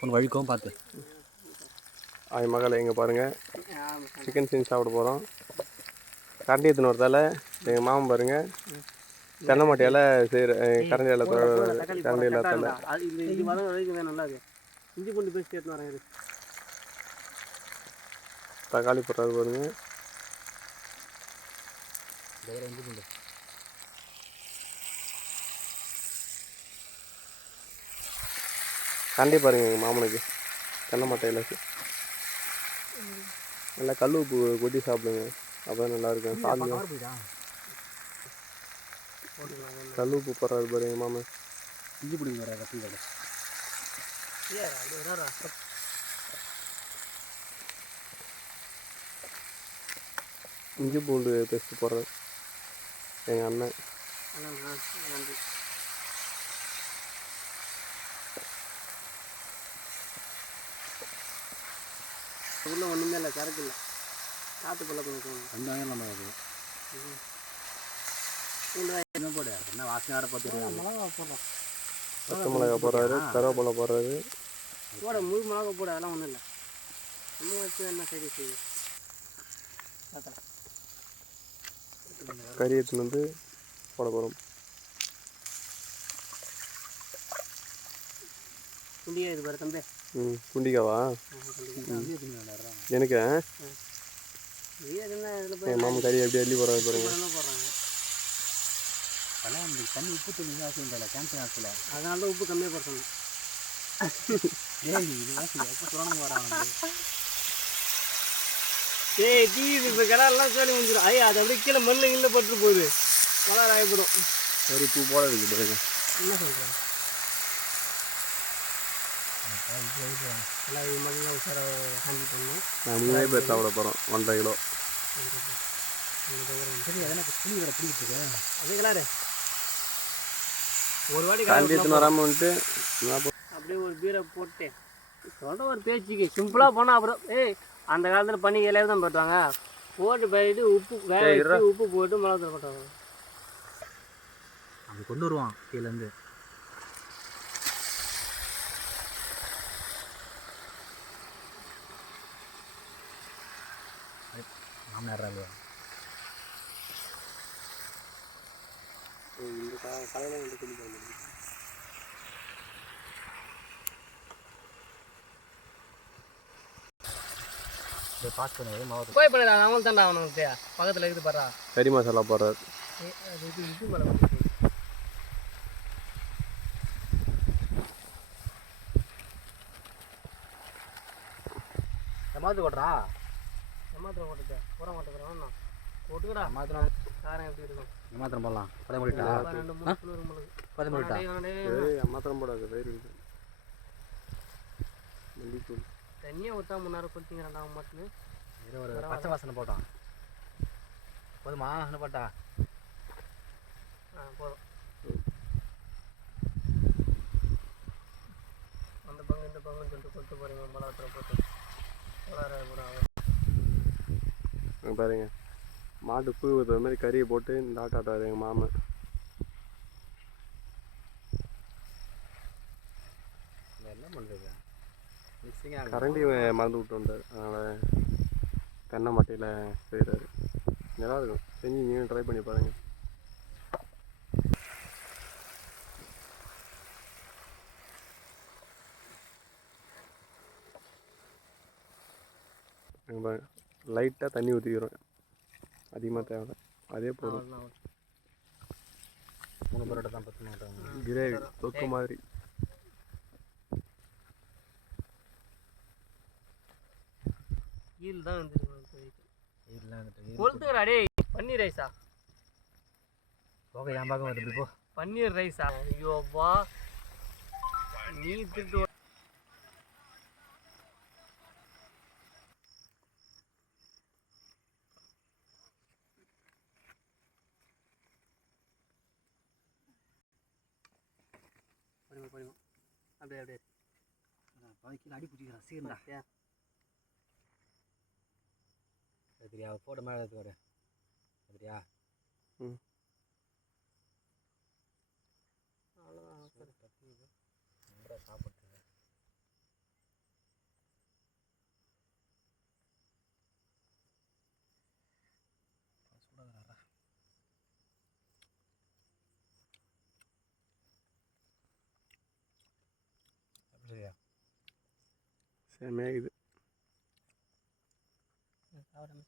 ஒன்று வழுக்கவும் பார்த்து. ஆய் மகளை இங்கே பாருங்கள், சிக்கன் செஞ்சு சாப்பிட போகிறோம். கரண்டி எடுத்துன்னு வரதால எங்கள் மாமன் பாருங்கள் தென்னை மட்டையால் செய்கிற கரண்டி இலை கரண்டி இல்லாதால இஞ்சி பூண்டு பேஸ்ட் எடுத்துன்னு வரேன். தக்காளி போடுறது பாருங்கள். இஞ்சி பூண்டு கரண்டி பாருங்கள் எங்கள் மாமனுக்கு தென்னை மட்டையில் நல்லா கல் உப்பு கொட்டி சாப்பிடுங்க, அப்போ நல்லாயிருக்கும். சாப்பிடுங்க. கல் உப்பு போடுறாரு பாரு எங்கள் மாமன். இஞ்சி பிடிங்க வர ரசம். இஞ்சி பூண்டு பேஸ்ட் போடுறாரு எங்கள் அண்ணன். உள்ள ஒன்றுமே இல்லை, சரக்கு இல்லை. காற்று பல்ல கொஞ்சம் வெங்காயம் நம்ம என்ன போடு, என்ன வாசனை வர பார்த்து மிளகா போடுறோம். பச்சை மிளகா போடுறாரு, கருவேப்பிலை போடுறாரு. போட முழு மிளகா போட, அதெல்லாம் ஒன்றும் இல்லை. நம்ம வச்சு என்ன சரி செய்யும். கறி எடுத்துன்னு வந்து போட போகிறோம். குண்டியா இது பாரு தம்பி. குண்டிக்காவா எனக்கு? என் மாமன் கறி எப்படி அள்ளி போடுறாரு பாருங்க. தண்ணி உப்பு தண்ணி அவசியம் இல்லை, கேன்சர் ஆகல. அதனால தான் உப்பு கம்மியாக போட சொன்னேன். இது எப்போ சுரணம் வராங்க. ஏய் டீ இப்போ கிடாலாம் சொல்லி முடிஞ்சிடும். ஐயா அது அப்படியே கீழே மண்ணு கீழே பட்டு போகுது, கலர் ஆகிப்படும். சரி பூ போட இருக்கு பாருங்க. என்ன சொல்கிறேன், எல்லாம் இது மாதிரி உஷாராக ஹேண்டில் பண்ணணும். நான் 3 பேர் சாப்பிட போகிறோம். 1.5 கிலோ. சரி அதனால் புளி வர பிடிச்சிருக்கு. அதே கலரு ஒரு வாட்டி காண்டி எடுத்துன்னு வராமல் வந்துட்டு அப்படியே ஒரு பீரை போட்டு சொல்கிற ஒரு பேச்சுக்கு சிம்பிளாக போனால் அப்புறம் அந்த காலத்தில் பண்ணி இலையில தான் போட்டுவாங்க. போட்டு போயிட்டு உப்பு வேக வச்சு உப்பு போட்டு மிளகாத்தூள் போட்டுவாங்க. அப்படி கொண்டு வருவான் கீழேருந்து. மாமனார் இந்த கலையில் வந்து குடிக்க பாஸ் பண்ணி மாவட்டம் போய் பண்ணி அவங்களுக்கு தாண்டா அவனுக்கு பக்கத்தில் இருக்குது பாரா. கறி மசாலா போடுறாரு. இது மேலே ஏமாத்து கொட்டுறா. ஏமாத்திரம் போட்டுட்டு போட மாட்டேங்கிறான். போட்டுக்கடா ஏமாத்திரம் காரம் எப்படி இருக்கும். ஏமாத்திரம் போடலாம். 10 முடிட்டா 10 முடிட்டா. ஏமாத்திரம் போடாது. வயிறு மல்லித்தூள் தண்ணியாக ஊற்றா முன்னாடி கொடுத்தீங்கிறாண்டா மட்டும். இது ஒரு பச்சை வாசனை போட்டான் போதுமா? என்ன போட்டா போதும். அந்த பங்கு இந்த பங்குன்னு சொல்லிட்டு கொடுத்து போகிறீங்க. மிளகாத்தூள் போட்டு பாருங்க, மாட்டு புழு ஊற்றுற மாதிரி கறியை போட்டு இந்த ஆட்டாட்டாரு எங்கள் மாமன். என்ன பண்ணுறது, கரண்டி மறந்து விட்டு வந்தார். அதனால் தென்னை மட்டையில் செய்கிறாரு. நல்லா இருக்கும். செஞ்சு நீங்களும் ட்ரை பண்ணி பாருங்கள். லைட்டாக தண்ணி ஊற்றிக்கிறோம், அதிகமாக தேவை. அதே போதும். 3 பரோட்டா தான் 10 மாட்டாங்க. கிரேவி தொக்கு மாதிரி. ஈல் தான் வந்துட்டு அடே பன்னீர் ரைஸா? போக என் பக்கம் வருது இப்போ. பன்னீர் ரைஸா? ஐயோப்பா நீ திட்டு. படிமா அப்படியே அப்படியே பாய்க்கில் அடி பிடிக்கிறான் சீர்டா. சரியா போட மேலே எடுத்து வர சரியா? அவ்வளோதான் சாப்பிட்றது. மேகுது. அவர்